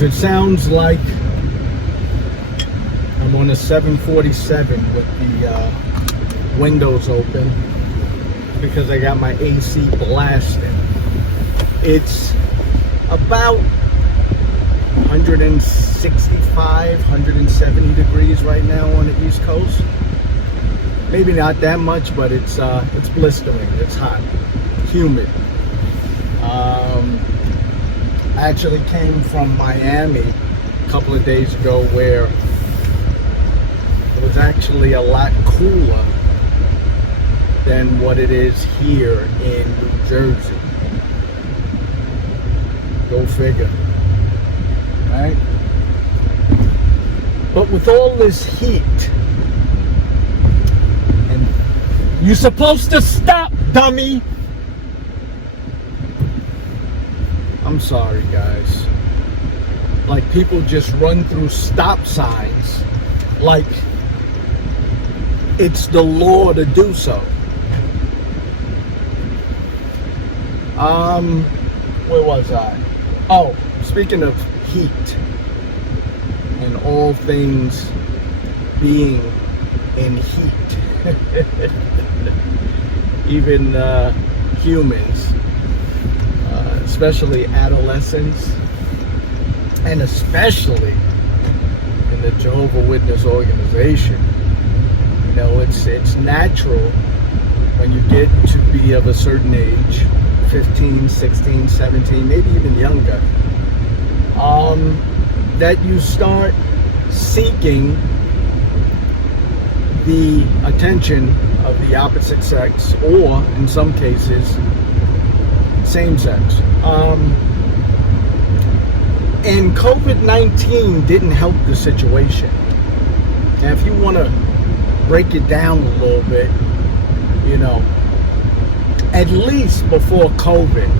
If it sounds like I'm on a 747 with the windows open because I got my AC blasting, it's about 165, 170 degrees right now on the East Coast. Maybe not that much, but it's blistering. It's hot, humid. I actually came from Miami a couple of days ago where it was actually a lot cooler than what it is here in New Jersey. Go figure, right? But with all this heat, and you're supposed to stop, dummy! I'm sorry, guys. Like, people just run through stop signs like it's the law to do so. Where was I? Oh, speaking of heat and all things being in heat, even humans, especially adolescents, and especially in the Jehovah's Witness organization. You know, it's natural when you get to be of a certain age, 15, 16, 17, maybe even younger, that you start seeking the attention of the opposite sex, or in some cases, same sex. And COVID-19 didn't help the situation. Now, if you want to break it down a little bit, you know, at least before COVID,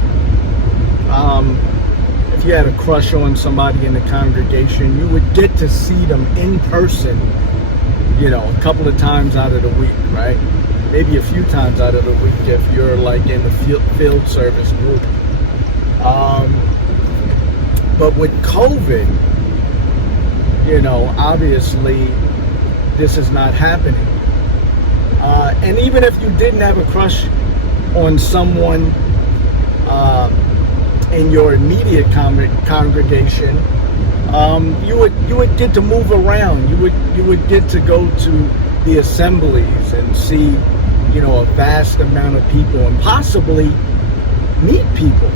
if you had a crush on somebody in the congregation, you would get to see them in person, you know, a couple of times out of the week, right? Maybe a few times out of the week if you're like in the field service group. But with COVID, you know, obviously this is not happening. And even if you didn't have a crush on someone in your immediate congregation, you would get to move around. You would get to go to the assemblies and see, you know, a vast amount of people and possibly meet people,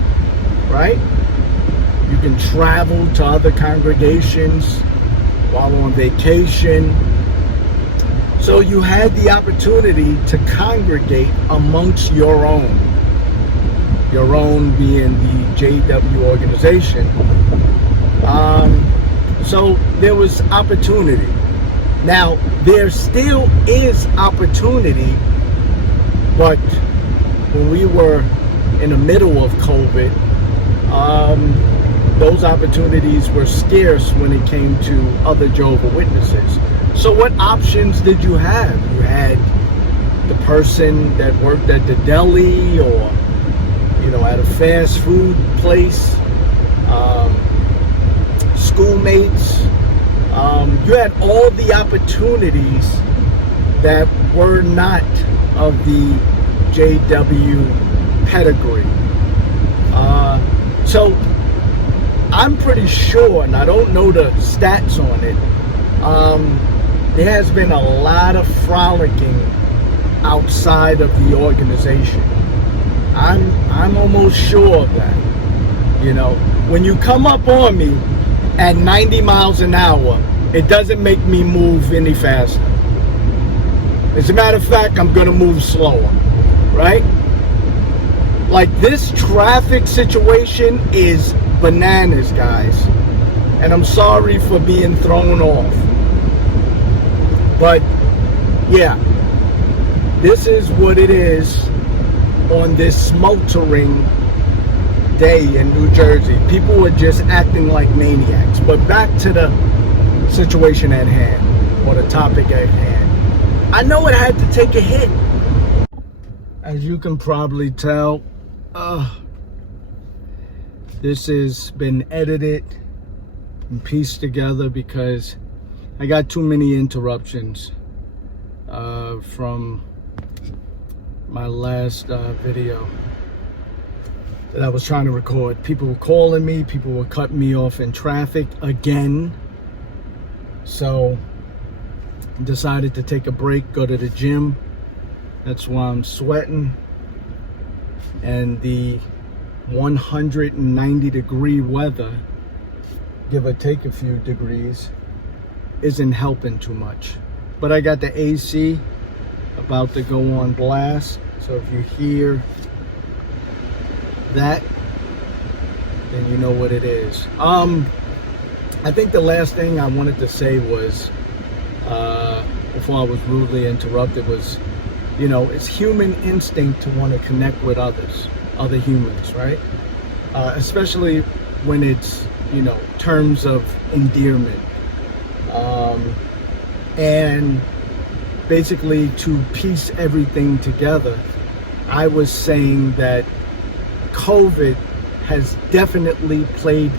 right? You can travel to other congregations while on vacation. So you had the opportunity to congregate amongst your own being the JW organization. So there was opportunity. Now, there still is opportunity, but when we were in the middle of COVID, those opportunities were scarce when it came to other Jehovah's Witnesses. So what options did you have? You had the person that worked at the deli, or, you know, at a fast food place, schoolmates. You had all the opportunities that were not of the JW pedigree. So I'm pretty sure, and I don't know the stats on it, there has been a lot of frolicking outside of the organization. I'm almost sure of that. You know, when you come up on me at 90 miles an hour, it doesn't make me move any faster. As a matter of fact, I'm gonna move slower, right? Like, this traffic situation is bananas, guys. And I'm sorry for being thrown off. But yeah, this is what it is on this smoldering day in New Jersey. People are just acting like maniacs. But back to the situation at hand, or the topic at hand. I know it had to take a hit. As you can probably tell, this has been edited and piece together, because I got too many interruptions from my last video that I was trying to record. People were calling me, people were cutting me off in traffic again. So decided to take a break, go to the gym. That's why I'm sweating. And the 190-degree weather, give or take a few degrees, isn't helping too much. But I got the AC about to go on blast, so if you hear that, then you know what it is. I think the last thing I wanted to say was, before I was rudely interrupted, was, you know, it's human instinct to want to connect with others, other humans, right? Especially when it's, you know, terms of endearment. And basically, to piece everything together, I was saying that COVID has definitely played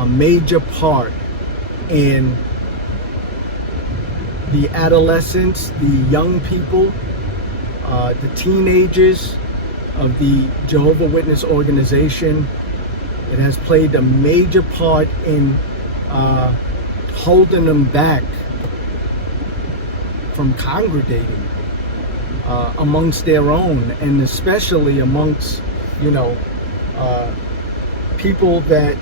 a major part in the adolescents, the young people, the teenagers of the Jehovah's Witness organization. It has played a major part in holding them back from congregating amongst their own, and especially amongst, you know, people that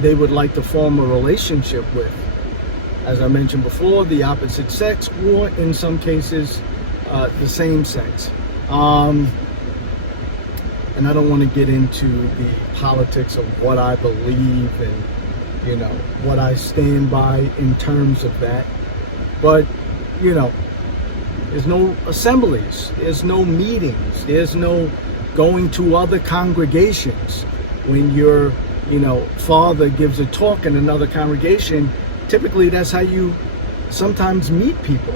they would like to form a relationship with. As I mentioned before, the opposite sex, or in some cases, the same sex. And I don't want to get into the politics of what I believe and, you know, what I stand by in terms of that. But, you know, there's no assemblies, there's no meetings, there's no going to other congregations. When your, you know, father gives a talk in another congregation, typically that's how you sometimes meet people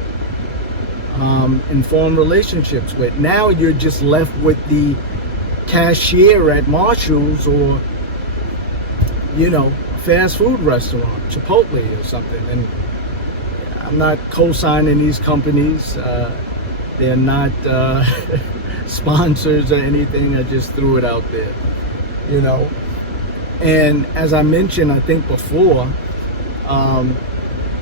and form relationships with. Now you're just left with the cashier at Marshall's, or, you know, fast food restaurant, Chipotle or something. And I'm not co-signing these companies. They're not sponsors or anything. I just threw it out there, you know. And as I mentioned, I think before,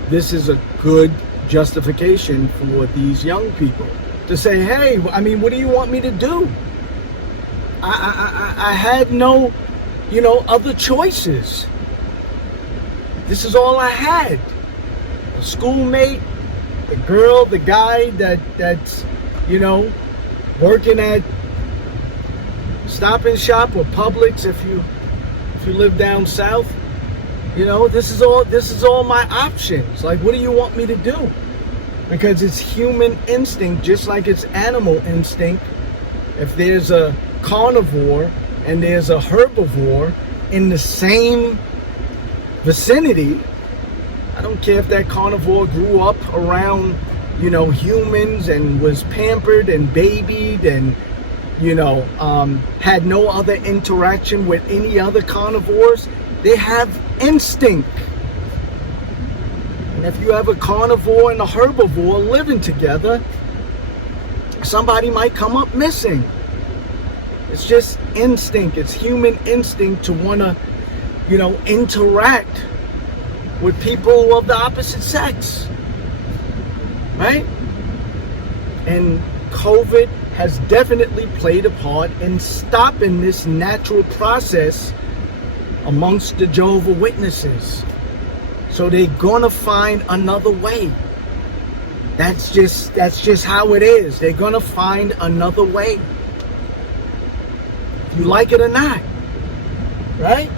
this is a good justification for these young people to say, hey, I mean, what do you want me to do? I had no, you know, other choices. This is all I had. A schoolmate, the girl, the guy that's, you know, working at Stop and Shop or Publix if you live down south. You know, this is all my options. Like, what do you want me to do? Because it's human instinct, just like it's animal instinct. If there's a carnivore and there's a herbivore in the same vicinity, I don't care if that carnivore grew up around, you know, humans and was pampered and babied and, you know, had no other interaction with any other carnivores. They have instinct. And if you have a carnivore and a herbivore living together, somebody might come up missing. It's just instinct. It's human instinct to want to, you know, interact with people of the opposite sex, right? And COVID has definitely played a part in stopping this natural process amongst the Jehovah's Witnesses. So they're gonna find another way. That's just how it is. They're gonna find another way. You like it or not, right?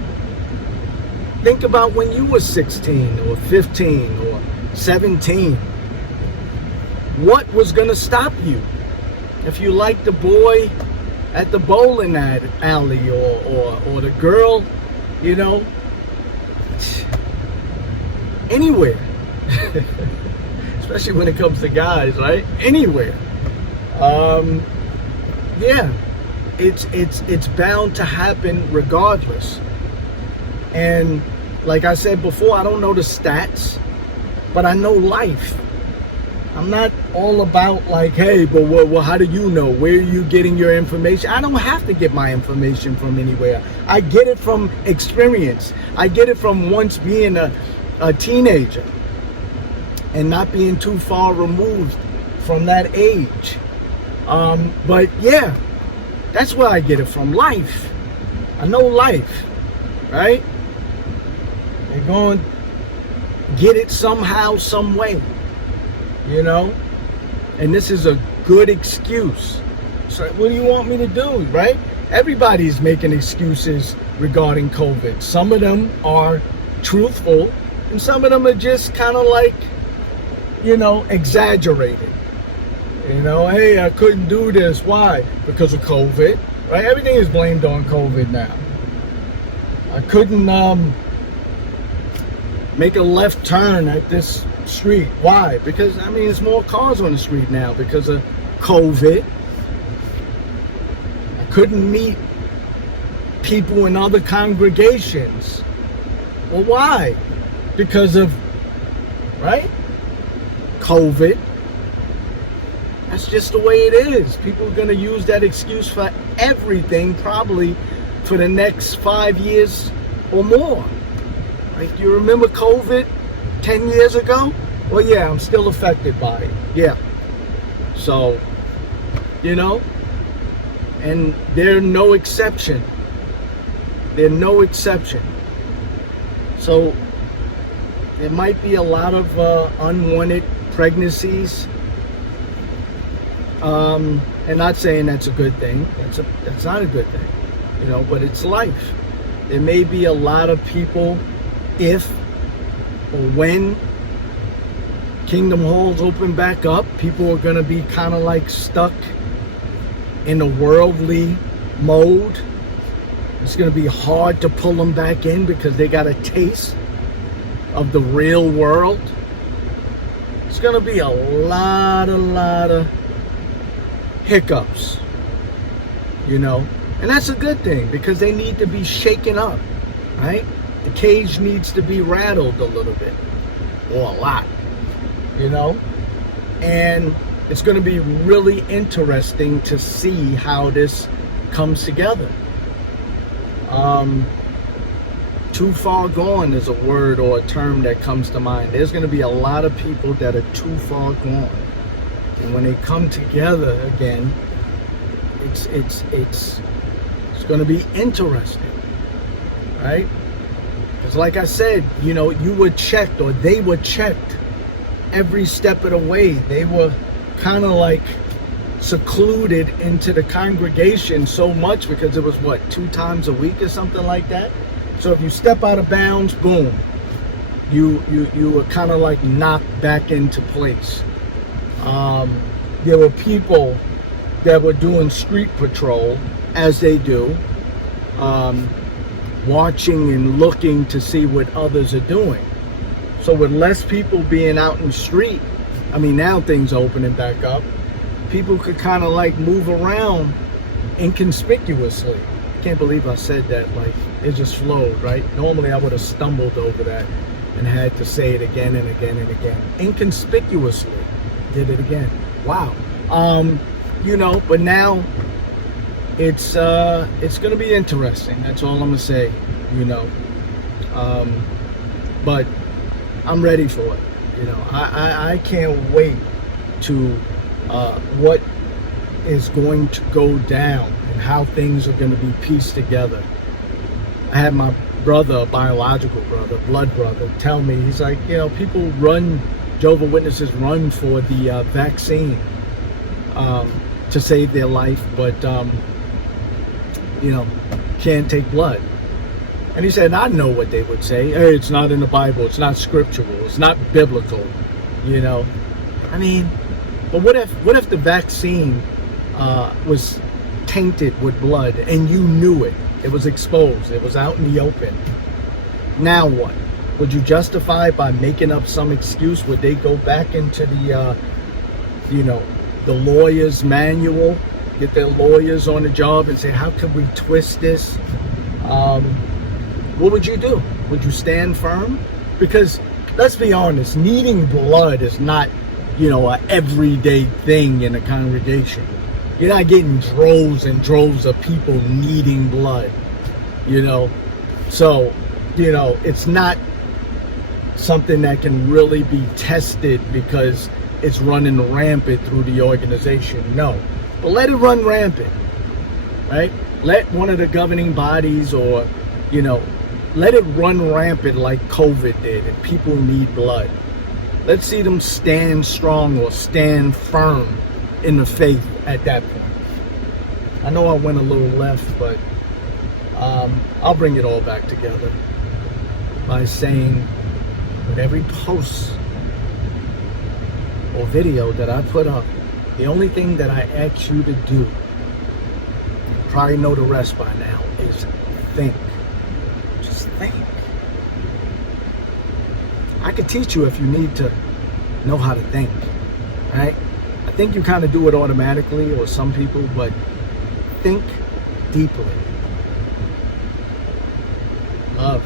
Think about when you were 16 or 15 or 17. What was going to stop you? If you liked the boy at the bowling alley or the girl, you know, anywhere. Especially when it comes to guys, right? Anywhere. Yeah. It's bound to happen regardless. And like I said before, I don't know the stats, but I know life. I'm not all about like, hey, but well, how do you know? Where are you getting your information? I don't have to get my information from anywhere. I get it from experience. I get it from once being a teenager and not being too far removed from that age. But yeah, that's where I get it from. Life. I know life, right? They're going to get it somehow, some way. You know, and this is a good excuse. So what do you want me to do, right? Everybody's making excuses regarding COVID. Some of them are truthful, and some of them are just kind of like, you know, exaggerated. You know, hey, I couldn't do this. Why? Because of COVID, right? Everything is blamed on COVID now. I couldn't make a left turn at this street. Why? Because, I mean, there's more cars on the street now because of COVID. I couldn't meet people in other congregations. Well, why? Because of, right? COVID. That's just the way it is. People are going to use that excuse for everything, probably for the next 5 years or more. Like, you remember COVID 10 years ago? Well, yeah, I'm still affected by it. Yeah. So, you know, and they're no exception. They're no exception. So, there might be a lot of unwanted pregnancies. And not saying that's a good thing. That's not a good thing. You know, but it's life. There may be a lot of people, if or when Kingdom Halls open back up, people are going to be kind of like stuck in a worldly mode. It's going to be hard to pull them back in because they got a taste of the real world. It's going to be a lot of hiccups, you know, and that's a good thing because they need to be shaken up, right? The cage needs to be rattled a little bit, or a lot, you know, and it's going to be really interesting to see how this comes together. Too far gone is a word or a term that comes to mind. There's going to be a lot of people that are too far gone, and when they come together again, it's going to be interesting, right? Because like I said, you know, you were checked, or they were checked every step of the way. They were kind of like secluded into the congregation so much because it was, what, 2 times a week or something like that? So if you step out of bounds, boom, you were kind of like knocked back into place. There were people that were doing street patrol, as they do, watching and looking to see what others are doing. So with less people being out in the street, I mean, now things are opening back up, people could kind of like move around inconspicuously. Can't believe I said that, like it just flowed, right? Normally I would have stumbled over that and had to say it again and again and again. Inconspicuously did it again. Wow. You know, but now it's gonna be interesting. That's all I'm gonna say, you know. But I'm ready for it. You know, I can't wait to what is going to go down and how things are going to be pieced together. I had my brother, a biological brother, blood brother, tell me, he's like, you know, people run, Jehovah's Witnesses run for the vaccine to save their life, but you know, can't take blood. And he said, I know what they would say. Hey, it's not in the Bible. It's not scriptural. It's not biblical. You know, I mean, but what if the vaccine was tainted with blood and you knew it? It was exposed. It was out in the open. Now what? Would you justify it by making up some excuse? Would they go back into the, you know, the lawyer's manual, get their lawyers on the job and say, how could we twist this? What would you do? Would you stand firm? Because let's be honest, needing blood is not, a everyday thing in a congregation. You're not getting droves and droves of people needing blood, So, it's not something that can really be tested because it's running rampant through the organization. No. But let it run rampant, right? Let one of the governing bodies or, let it run rampant like COVID did and people need blood. Let's see them stand strong or stand firm in the faith at that point. I know I went a little left, but I'll bring it all back together by saying with every post or video that I put up, the only thing that I ask you to do, you probably know the rest by now, is think. Just think. I could teach you if you need to know how to think, right? I think you kind of do it automatically, or some people, but think deeply. Love.